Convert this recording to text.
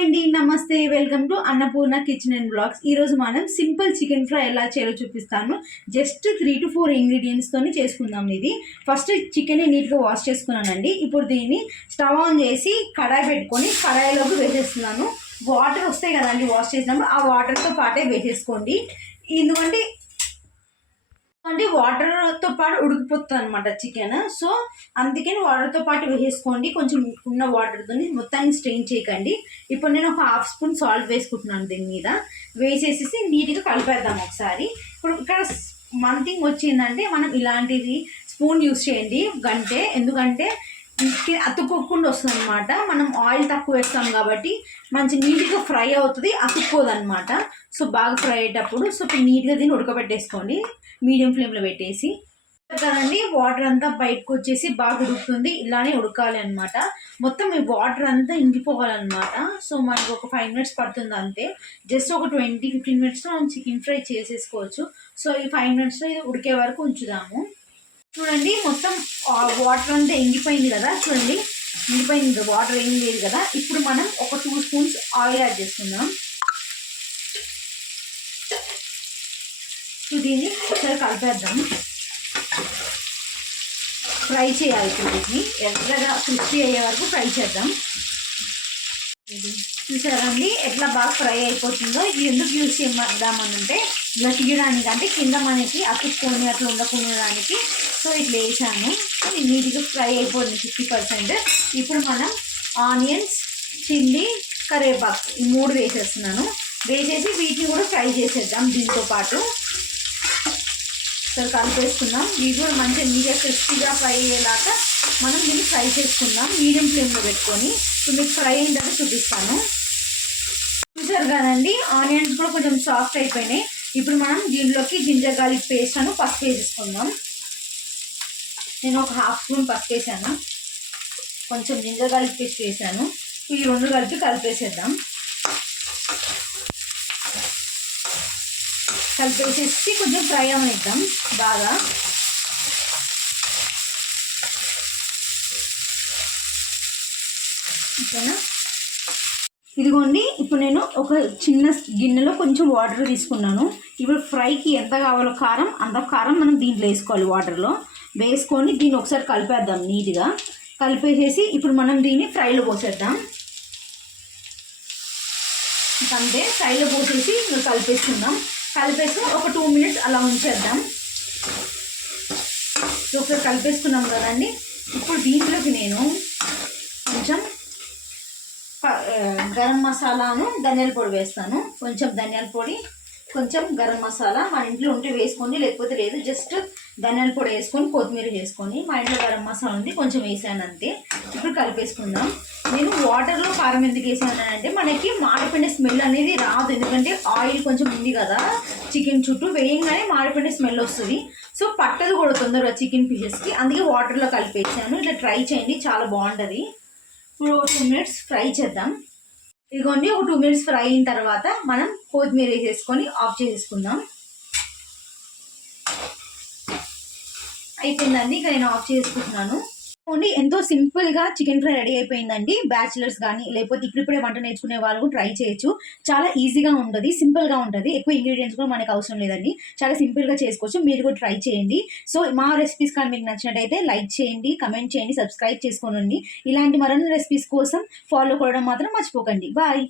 Hi అండి నమస్తే welcome to Annapurna kitchen and vlogs. ఈరోజు మనం సింపుల్ చికెన్ ఫ్రై ఎలా చేయాలో చూపిస్తాను. జస్ట్ త్రీ టు ఫోర్ ఇంగ్రీడియంట్స్తోనే చేసుకుందాం ఇది. ఫస్ట్ చికెన్ నీట్గా వాష్ చేసుకున్నానండి. ఇప్పుడు దీన్ని స్టవ్ ఆన్ చేసి కడాయి పెట్టుకొని కడాయిలోకి వేసేస్తున్నాను. వాటర్ వస్తాయి కదండి వాష్ చేసినప్పుడు ఆ వాటర్తో పాటే వేసేసుకోండి. ఎందుకంటే అంటే వాటర్తో పాటు ఉడికిపోతుంది అనమాట చికెన్ సో అందుకని వాటర్తో పాటు వేసేసుకోండి. కొంచెం ఉన్న వాటర్తో మొత్తాన్ని స్ట్రెయిన్ చేయకండి. ఇప్పుడు నేను ఒక హాఫ్ స్పూన్ సాల్ట్ వేసుకుంటున్నాను దీని మీద. వేసేసి నీట్గా కలిపేద్దాం ఒకసారి. ఇప్పుడు ఇక్కడ వన్ థింగ్ వచ్చిందంటే మనం ఇలాంటిది స్పూన్ యూస్ చేయండి. గంటే ఎందుకంటే అతుక్కోకుండా వస్తుంది అనమాట మనం ఆయిల్ తక్కువ వేస్తాం కాబట్టి మంచి నీట్గా ఫ్రై అవుతుంది అతుక్కోదనమాట సో బాగా ఫ్రై అయ్యేటప్పుడు సో ఇప్పుడు నీట్గా దీన్ని ఉడకబెట్టేసుకోండి. మీడియం ఫ్లేమ్లో పెట్టేసి కదండి వాటర్ అంతా బయటకు వచ్చేసి బాగా ఉడుకుతుంది. ఇలానే ఉడకాలి అనమాట మొత్తం ఈ వాటర్ అంతా ఇంకిపోవాలన్నమాట. సో మనకు ఒక ఫైవ్ మినిట్స్ పడుతుంది అంతే. జస్ట్ ఒక ట్వంటీ ఫిఫ్టీన్ మినిట్స్లో మనం చికెన్ ఫ్రై చేసేసుకోవచ్చు. సో ఈ ఫైవ్ మినిట్స్లో ఇది ఉడికే వరకు ఉంచుదాము. చూడండి మొత్తం వాటర్ అంతా ఎంగిపోయింది కదా. చూడండి ఎండిపోయింది వాటర్ ఏం లేదు కదా. ఇప్పుడు మనం ఒక టూ స్పూన్స్ ఆయిల్ యాడ్ చేసుకుందాం. సో దీన్ని ఒకసారి కలిపేద్దాం. ఫ్రై చేయాలి ఇప్పుడు వీటిని ఎర్రగా క్రిస్పీ అయ్యే వరకు ఫ్రై చేద్దాం. చూసారండి ఎట్లా బాగా ఫ్రై అయిపోతుందో. ఇది ఎందుకు యూజ్ చేద్దామనంటే ఇలా తీయడానికి అంటే కింద మనకి అతుక్కొని అట్లా ఉండకుండడానికి సో ఇట్లా వేసాను. నీట్గా ఫ్రై అయిపోతుంది ఫిఫ్టీ పర్సెంట్. ఇప్పుడు మనం ఆనియన్స్ చిల్లీ కరేపాకు ఈ మూడు వేసేస్తున్నాను. వేసేసి వీటిని కూడా ఫ్రై చేసేద్దాం దీంతో పాటు. ఒకసారి కలిపేసుకుందాం. ఇది కూడా మంచిగా నీట్గా క్రిస్పీగా ఫ్రై అయ్యేలాగా మనం దీన్ని ఫ్రై చేసుకుందాం. మీడియం ఫ్లేమ్లో పెట్టుకొని ఇప్పుడు మీకు ఫ్రై అయిన చూపిస్తాను. చూసారు కదండి ఆనియన్స్ కూడా కొంచెం సాఫ్ట్ అయిపోయినాయి. ఇప్పుడు మనం దీనిలోకి జింజర్ గార్లిక్ పేస్ట్ అను పసుపు వేసేసుకుందాం. నేను ఒక హాఫ్ స్పూన్ పసుపు వేసాను. కొంచెం జింజర్ గార్లిక్ పేస్ట్ వేసాను. ఈ రెండు కలిపి కలిపేసేద్దాం. కలిపేసేసి కొంచెం ఫ్రై అవనిద్దాం బాగా. ఓకేనా? ఇదిగోండి ఇప్పుడు నేను ఒక చిన్న గిన్నెలో కొంచెం వాటర్ తీసుకున్నాను. ఇప్పుడు ఫ్రైకి ఎంత కావాలో కారం అంత కారం మనం దీంట్లో వేసుకోవాలి వాటర్లో. వేసుకొని దీన్ని ఒకసారి కలిపేద్దాం నీట్గా. కలిపేసేసి ఇప్పుడు మనం దీన్ని ఫ్రైలో పోసేద్దాం. అంతే ఫ్రైలో పోసేసి కలిపేసుకుందాం. కలిపేసి ఒక టూ మినిట్స్ అలా ఉంచేద్దాం. ఒకసారి కలిపేసుకున్నాం కదండి. ఇప్పుడు దీంట్లోకి నేను కొంచెం గరం మసాలాను ధనియాల పొడి వేస్తాను. కొంచెం ధనియాల పొడి కొంచెం గరం మసాలా మన ఇంట్లో ఉంటే వేసుకోండి లేకపోతే లేదు. జస్ట్ ధనియాల పొడి వేసుకొని కొత్తిమీర చేసుకొని మా ఇంట్లో గరం మసాలా ఉంది కొంచెం వేసాను అంతే. ఇప్పుడు కలిపేసుకుందాం. నేను వాటర్లో కారం ఎందుకు వేసాను అంటే మనకి మాడిపిండి స్మెల్ అనేది రాదు. ఎందుకంటే ఆయిల్ కొంచెం ఉంది కదా చికెన్ చుట్టూ వేయంగానే మాడిపిండి స్మెల్ వస్తుంది. సో పట్టదు కూడా తొందరగా చికెన్ పీసెస్కి. అందుకే వాటర్లో కలిపేసాను. ఇట్లా ట్రై చేయండి చాలా బాగుంటుంది. ఇప్పుడు టూ మినిట్స్ ఫ్రై చేద్దాం. ఇదిగోండి ఒక టూ మినిట్స్ ఫ్రై అయిన తర్వాత మనం కొత్తిమీర వేసేసుకొని ఆఫ్ చేసేసుకుందాం అయిపోయిందండి ఇక నేను ఆఫ్ చేసుకుంటున్నాను. ఓన్లీ ఎంతో సింపుల్గా చికెన్ ఫ్రై రెడీ అయిపోయిందండి. బ్యాచిలర్స్ కానీ లేకపోతే ఇప్పుడిప్పుడే వంట నేర్చుకునే వాళ్ళు ట్రై చేయొచ్చు. చాలా ఈజీగా ఉంటుంది సింపుల్గా ఉంటుంది. ఎక్కువ ఇంగ్రీడియంట్స్ కూడా మనకు అవసరం లేదండి. చాలా సింపుల్గా చేసుకోవచ్చు. మీరు కూడా ట్రై చేయండి. సో మా రెసిపీస్ కానీ మీకు నచ్చినట్టయితే లైక్ చేయండి కమెంట్ చేయండి సబ్స్క్రైబ్ చేసుకోనండి. ఇలాంటి మరిన్ని రెసిపీస్ కోసం ఫాలో కొనడం మాత్రం మర్చిపోకండి. బాయ్.